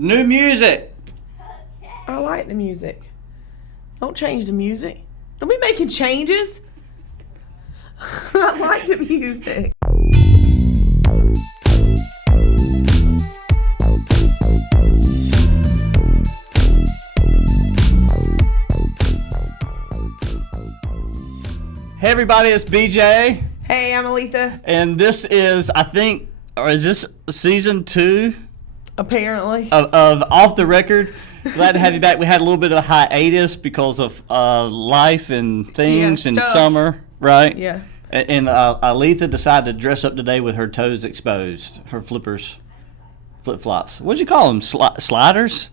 New music. I like the music. Don't change the music. Don't be making changes. I like the music. Hey everybody, it's BJ. Hey, I'm Aleatha. And this is, I think, or is this season 2? Apparently. Of Off the Record. Glad to have you back. We had a little bit of a hiatus because of life and things and summer, right? Yeah. And Aleatha decided to dress up today with her toes exposed, her flip-flops. What'd you call them? Sliders?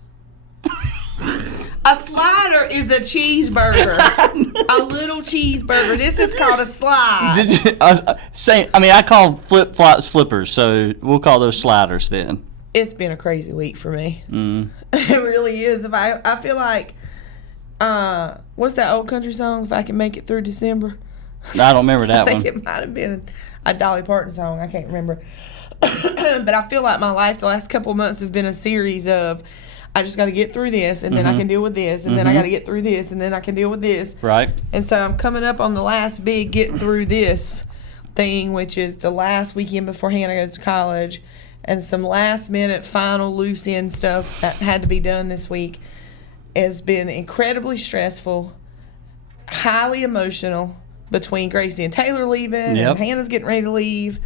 A slider is a cheeseburger. A little cheeseburger. This is called a slide. I call flip-flops flippers, so we'll call those sliders then. It's been a crazy week for me. It really is. I feel like, what's that old country song? If I can make it through December. I don't remember that one. I think it might have been a Dolly Parton song. I can't remember. But I feel like my life the last couple of months have been a series of, I just got to get through this, and then I can deal with this, and then I got to get through this, and then I can deal with this. Right. And so I'm coming up on the last big get through this thing, which is the last weekend before Hannah goes to college, and some last minute final loose end stuff that had to be done this week. Has been incredibly stressful, highly emotional between Gracie and Taylor leaving, and Hannah's getting ready to leave.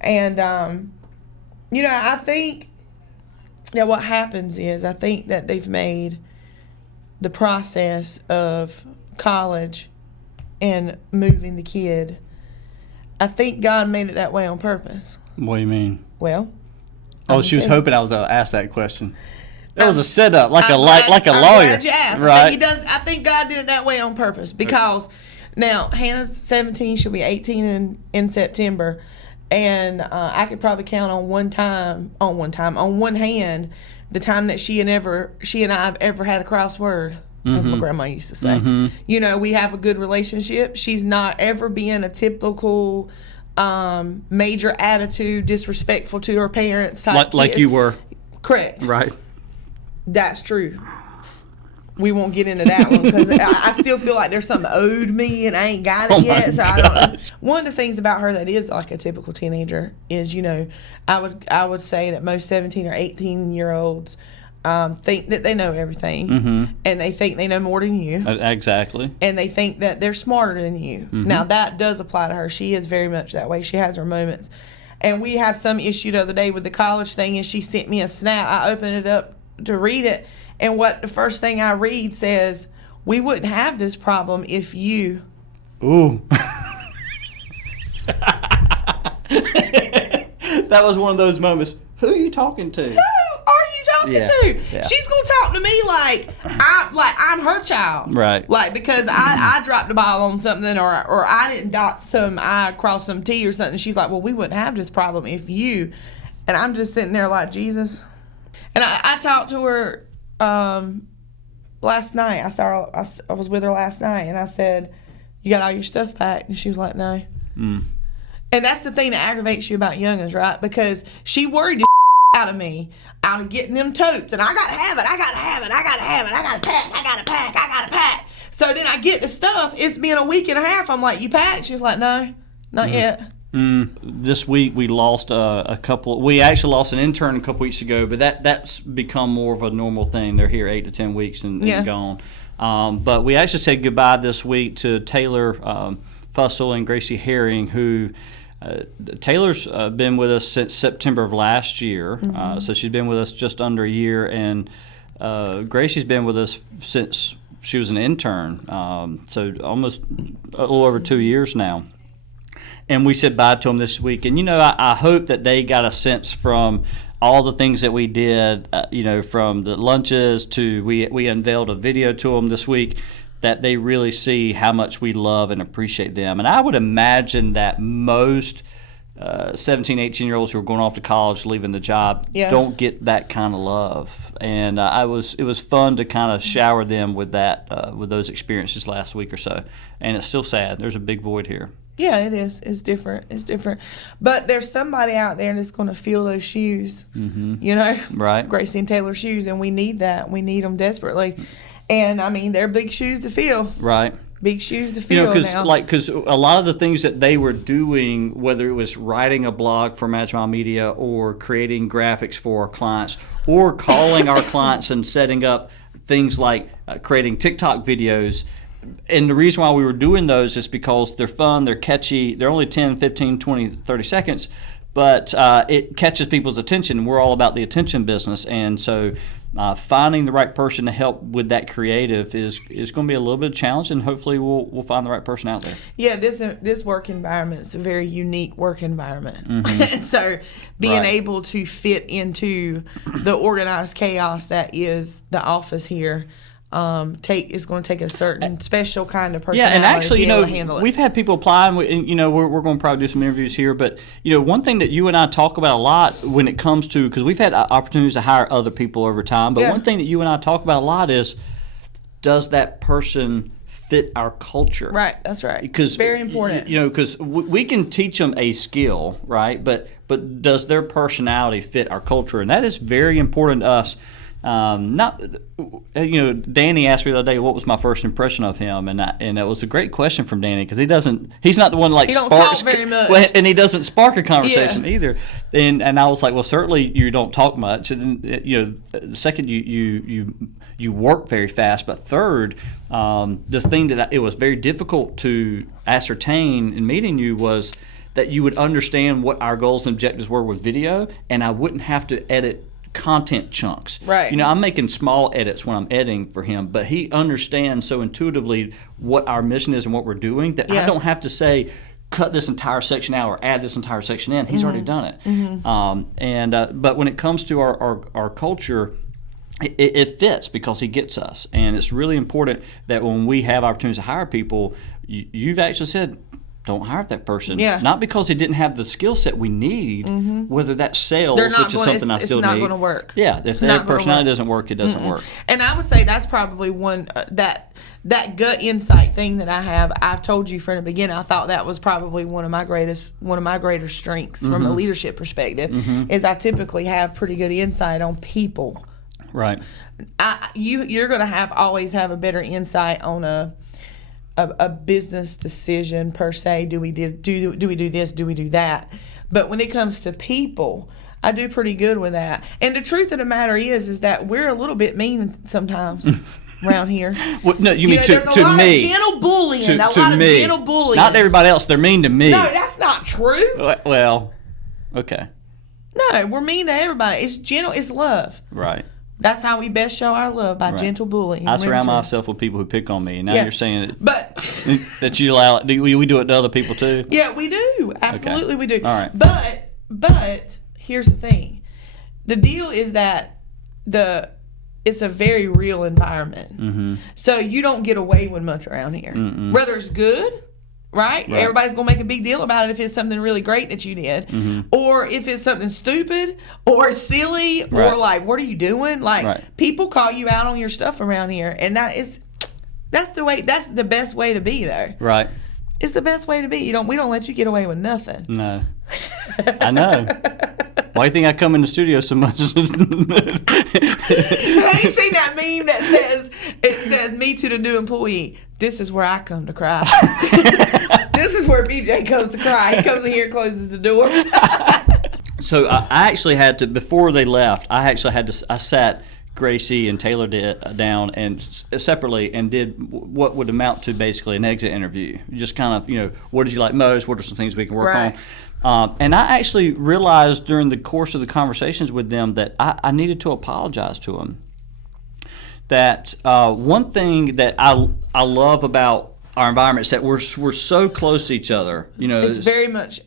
And, I think that what happens is I think that they've made the process of college and moving the kid, I think God made it that way on purpose. What do you mean? Well, she was hoping I was going to ask that question. That was a setup, like a lawyer. I'm glad you asked. Right. I think God did it that way on purpose because now Hannah's 17, she'll be 18 in September. And I could probably count on one hand, the time that she and I have ever had a crossword, as my grandma used to say. We have a good relationship. She's not ever been a typical major attitude, disrespectful to her parents type like kid. you were. Correct. Right. That's true. We won't get into that one because I still feel like there's something owed me and I ain't got it yet. So I don't know. One of the things about her that is like a typical teenager is, I would say that most 17 or 18-year-olds think that they know everything, and they think they know more than you. Exactly. And they think that they're smarter than you. Now that does apply to her. She is very much that way. She has her moments. And we had some issue the other day with the college thing, and she sent me a snap. I opened it up to read it. And the first thing I read says, we wouldn't have this problem if you. Ooh. That was one of those moments. Who are you talking to? Who are you talking to? Yeah. She's gonna talk to me like I'm her child. Right. Like because I dropped the ball on something or I didn't dot some I across some T or something. She's like, well, we wouldn't have this problem if you. And I'm just sitting there like, Jesus. And I talked to her last night. I was with her last night, and I said, you got all your stuff packed? And she was like, no. And that's the thing that aggravates you about youngins, right? Because she worried the out of me, out of getting them totes, and I gotta have it, I gotta pack. So then I get the stuff. It's been a week and a half. I'm like, you packed? She was like, no, not yet. This week we lost a couple. We actually lost an intern a couple weeks ago, but that's become more of a normal thing. They're here 8 to 10 weeks and gone. But we actually said goodbye this week to Taylor Fussell and Gracie Herring, who Taylor's been with us since September of last year. So she's been with us just under a year, and Gracie's been with us since she was an intern. So almost a little over 2 years now. And we said bye to them this week. And, I hope that they got a sense from all the things that we did, from the lunches to we unveiled a video to them this week, that they really see how much we love and appreciate them. And I would imagine that most 17, 18-year-olds who are going off to college, leaving the job, don't get that kind of love. And it was fun to kind of shower them with that, with those experiences last week or so. And it's still sad. There's a big void here. Yeah, it is. It's different. It's different. But there's somebody out there that's going to fill those shoes, you know? Right. Gracie and Taylor's shoes, and we need that. We need them desperately. And, I mean, they're big shoes to fill. Right. Big shoes to fill now. Because a lot of the things that they were doing, whether it was writing a blog for Magmile Media or creating graphics for our clients or calling our clients and setting up things like creating TikTok videos. And the reason why we were doing those is because they're fun, they're catchy, they're only 10, 15, 20, 30 seconds, but it catches people's attention. We're all about the attention business, and so finding the right person to help with that creative is going to be a little bit of a challenge, and hopefully we'll find the right person out there. Yeah, this work environment is a very unique work environment. So being able to fit into the organized chaos that is the office here is going to take a certain special kind of personality. Yeah, and actually, to handle it. we've had people apply, and we're going to probably do some interviews here. But one thing that you and I talk about a lot when it comes to, because we've had opportunities to hire other people over time, but one thing that you and I talk about a lot is, does that person fit our culture? Right, that's right. Because very important. Because we can teach them a skill, right? But does their personality fit our culture? And that is very important to us. Danny asked me the other day what was my first impression of him, and it was a great question from Danny, because he's not the one he don't talk very much, and he doesn't spark a conversation either. And I was like, well, certainly you don't talk much, and the second you work very fast, but third, this thing that it was very difficult to ascertain in meeting you was that you would understand what our goals and objectives were with video, and I wouldn't have to edit content chunks. Right. I'm making small edits when I'm editing for him, but he understands so intuitively what our mission is and what we're doing that I don't have to say, cut this entire section out or add this entire section in. He's already done it. But when it comes to our culture, it fits because he gets us. And it's really important that when we have opportunities to hire people, you've actually said, don't hire that person. Yeah. Not because they didn't have the skill set we need, whether that's sales, which is something I still need. It's not going to work. Yeah, if their personality doesn't work, it doesn't work. And I would say that's probably one, that gut insight thing that I have. I've told you from the beginning, I thought that was probably one of my greater strengths from a leadership perspective, is I typically have pretty good insight on people. Right. You're going to always have a better insight on a business decision per se. Do we do this? Do we do that? But when it comes to people, I do pretty good with that. And the truth of the matter is that we're a little bit mean sometimes around here. Well, no, you mean to me? There's a lot of gentle bullying. A lot of gentle bullying. Not everybody else. They're mean to me. No, that's not true. Well, okay. No, we're mean to everybody. It's gentle. It's love. Right. That's how we best show our love, by gentle bullying. I surround myself with people who pick on me. And now you're saying that you allow it. We do it to other people too? Yeah, we do. Absolutely, we do. All right. But here's the thing. The deal is that it's a very real environment. So you don't get away with much around here. Whether it's good, right? Everybody's going to make a big deal about it if it's something really great that you did. Or if it's something stupid or silly or like, what are you doing? Like, people call you out on your stuff around here. And that's the best way to be there. Right. It's the best way to be. We don't let you get away with nothing. No. I know. Why do you think I come in the studio so much? Have you seen that meme that says me to the new employee, this is where I come to cry. This is where BJ comes to cry. He comes in here and closes the door. So I actually had to, before they left, I sat Gracie and Taylor down and separately and did what would amount to basically an exit interview. Just kind of, what did you like most? What are some things we can work on? And I actually realized during the course of the conversations with them that I needed to apologize to them. That one thing that I love about our environment is that we're so close to each other. It's very much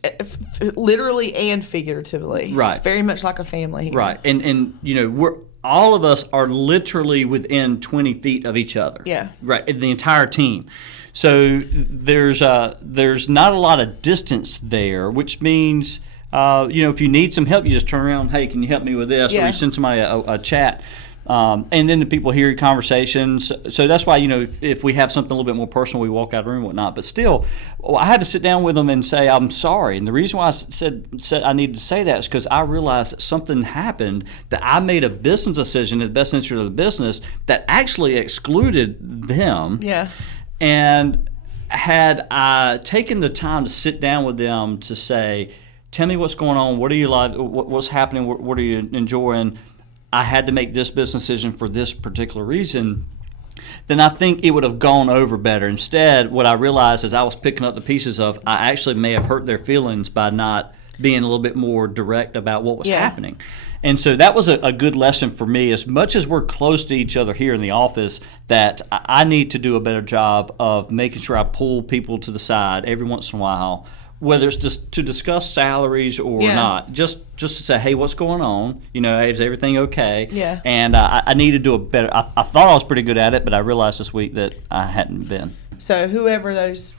literally and figuratively. Right. It's very much like a family here. Right. And we're all of us are literally within 20 feet of each other. Yeah. Right. The entire team. So there's not a lot of distance there, which means if you need some help, you just turn around. Hey, can you help me with this? Yeah. Or you send somebody a chat. And then the people hear your conversations. So that's why, if we have something a little bit more personal, we walk out of the room and whatnot. But still, I had to sit down with them and say, I'm sorry. And the reason why I said I needed to say that is because I realized that something happened, that I made a business decision in the best interest of the business that actually excluded them. Yeah. And had I taken the time to sit down with them to say, tell me what's going on, what are you like, what's happening, what are you enjoying, I had to make this business decision for this particular reason, then I think it would have gone over better. Instead, what I realized as I was picking up the pieces of, I actually may have hurt their feelings by not being a little bit more direct about what was happening. And so that was a good lesson for me. As much as we're close to each other here in the office, that I need to do a better job of making sure I pull people to the side every once in a while, whether it's just to discuss salaries or not, just to say, hey, what's going on? Hey, is everything okay? Yeah. And I need to do a better. I thought I was pretty good at it, but I realized this week that I hadn't been. So whoever those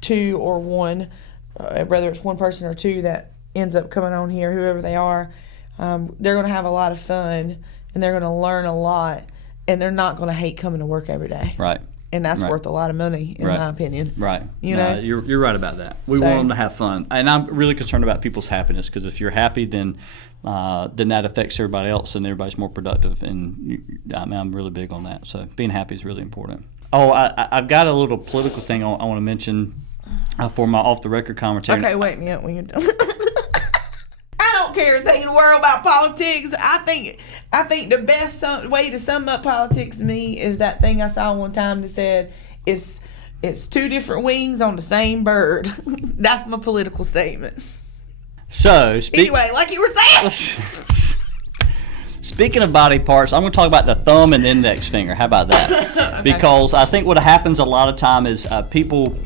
two or one, whether it's one person or two that ends up coming on here, whoever they are, they're going to have a lot of fun and they're going to learn a lot, and they're not going to hate coming to work every day. Right. And that's worth a lot of money, in my opinion. Right. You're right about that. We want them to have fun, and I'm really concerned about people's happiness, because if you're happy, then that affects everybody else, and everybody's more productive. And I'm really big on that. So being happy is really important. Oh, I've got a little political thing I want to mention for my off the record commentary. Okay, wake me up when you're done. I don't care a thing in the world about politics. I think the best way to sum up politics to me is that thing I saw one time that said it's two different wings on the same bird. That's my political statement. So anyway, like you were saying. Speaking of body parts, I'm going to talk about the thumb and index finger. How about that? Okay. Because I think what happens a lot of time is people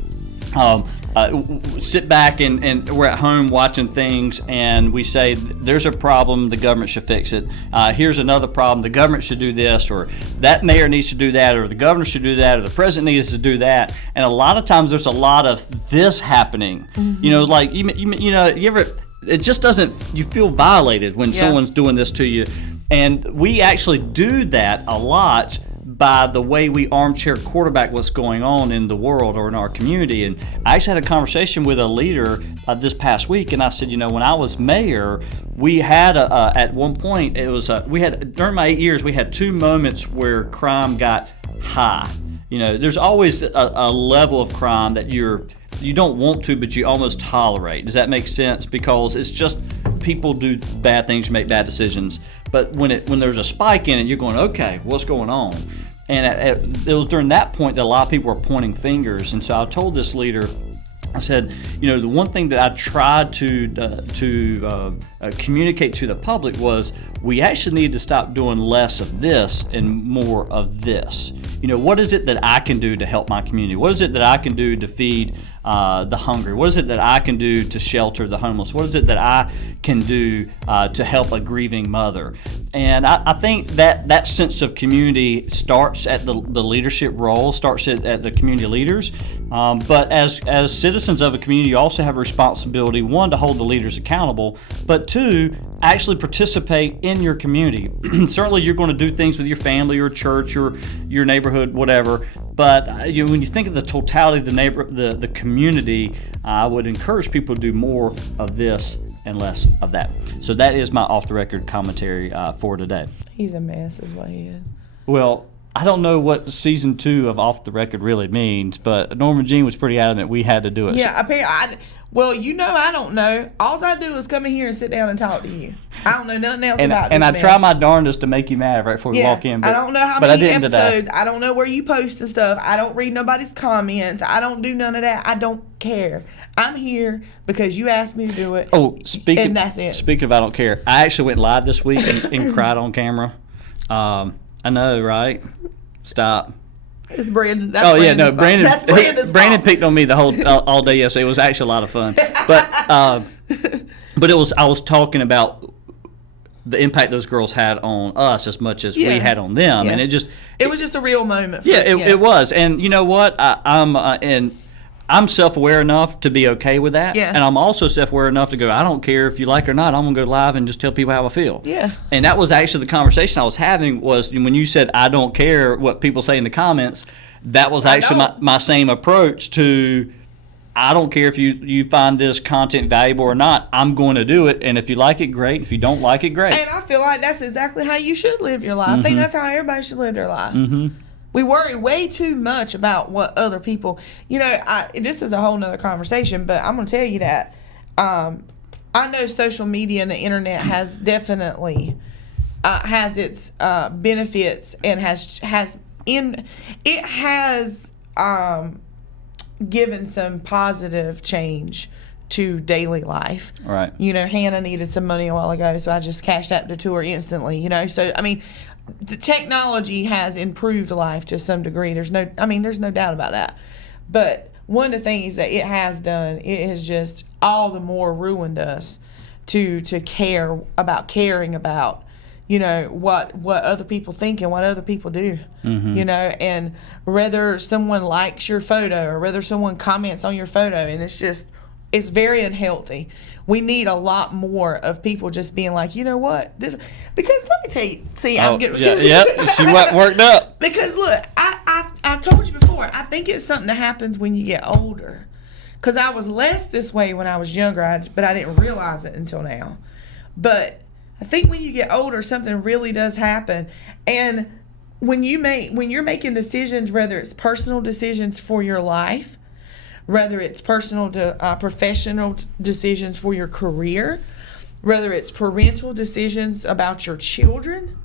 sit back and we're at home watching things, and we say, there's a problem, the government should fix it. Here's another problem, the government should do this, or that mayor needs to do that, or the governor should do that, or the president needs to do that. And a lot of times there's a lot of this happening. Mm-hmm. Like you ever, it just doesn't, you feel violated when someone's doing this to you. And we actually do that a lot by the way we armchair quarterback what's going on in the world or in our community. And I actually had a conversation with a leader this past week, and I said, when I was mayor, we had at one point, it was we had, during my 8 years, we had 2 moments where crime got high. There's always a level of crime that you don't want to, but you almost tolerate. Does that make sense? Because it's just people do bad things, make bad decisions. But when there's a spike in it, you're going, okay, what's going on? And it was during that point that a lot of people were pointing fingers. And so I told this leader, I said, the one thing that I tried to communicate to the public was we actually need to stop doing less of this and more of this. What is it that I can do to help my community? What is it that I can do to feed the hungry? What is it that I can do to shelter the homeless? What is it that I can do to help a grieving mother? And I think that sense of community starts at the leadership role, starts at the community leaders. But as citizens of a community, you also have a responsibility, one, to hold the leaders accountable, but two, actually participate in your community. Certainly you're going to do things with your family or church or your neighborhood, whatever. But when you think of the totality of the community, I would encourage people to do more of this and less of that. So that is my off-the-record commentary for today. He's a mess is what he is. Well, I don't know what season 2 of Off the Record really means, but Norman Jean was pretty adamant we had to do it. Yeah, apparently. I don't know. All I do is come in here and sit down and talk to you. I don't know nothing else about this. And I try my darndest to make you mad right before we walk in. But I don't know how many episodes. I don't know where you post and stuff. I don't read nobody's comments. I don't do none of that. I don't care. I'm here because you asked me to do it. Oh, and that's it. Speaking of I don't care, I actually went live this week and cried on camera. I know, right? Stop. It's Brandon. Brandon picked on me the whole all day yesterday. It was actually a lot of fun, but I was talking about the impact those girls had on us as much as we had on them, and it was just a real moment. It was, and you know what? I'm self-aware enough to be okay with that. Yeah. And I'm also self-aware enough to go, I don't care if you like it or not. I'm going to go live and just tell people how I feel. Yeah. And that was actually the conversation I was having was when you said, I don't care what people say in the comments, that was actually my same approach to, I don't care if you find this content valuable or not. I'm going to do it. And if you like it, great. If you don't like it, great. And I feel like that's exactly how you should live your life. I think that's how everybody should live their life. We worry way too much about what other people, this is a whole nother conversation, but I'm going to tell you that I know social media and the internet has definitely has its benefits and has given some positive change to daily life. Right. Hannah needed some money a while ago, so I just cashed out to her instantly, So, I mean, the technology has improved life to some degree. There's no doubt about that. But one of the things that it has done, it has just all the more ruined us to care about caring about, what other people think and what other people do, and whether someone likes your photo or whether someone comments on your photo, and it's very unhealthy. We need a lot more of people just being like, because let me tell you, I'm getting she worked up. Because look, I've told you before, I think it's something that happens when you get older. Because I was less this way when I was younger, but I didn't realize it until now. But I think when you get older, something really does happen. And when you're making decisions, whether it's personal decisions for your life, whether it's personal to professional decisions for your career, whether it's parental decisions about your children,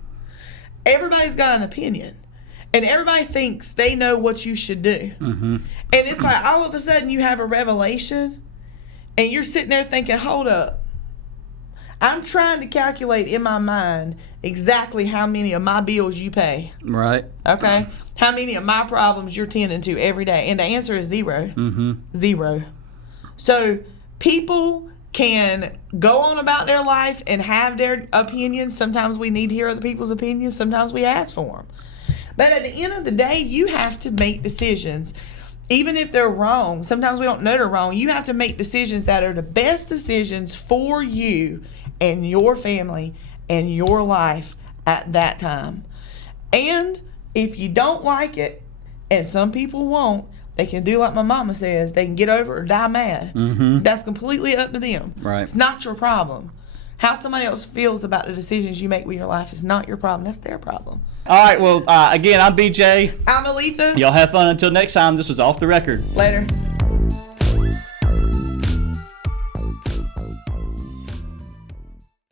everybody's got an opinion. And everybody thinks they know what you should do. And it's like all of a sudden you have a revelation and you're sitting there thinking, hold up. I'm trying to calculate in my mind exactly how many of my bills you pay. Right. Okay? How many of my problems you're tending to every day. And the answer is 0. 0. So people can go on about their life and have their opinions. Sometimes we need to hear other people's opinions. Sometimes we ask for them. But at the end of the day, you have to make decisions. Even if they're wrong, sometimes we don't know they're wrong. You have to make decisions that are the best decisions for you and your family and your life at that time. And if you don't like it, and some people won't, they can do like my mama says. They can get over it or die mad. That's completely up to them. Right. It's not your problem. How somebody else feels about the decisions you make with your life is not your problem. That's their problem. All right. Well, again, I'm BJ. I'm Aleatha. Y'all have fun until next time. This was Off the Record. Later.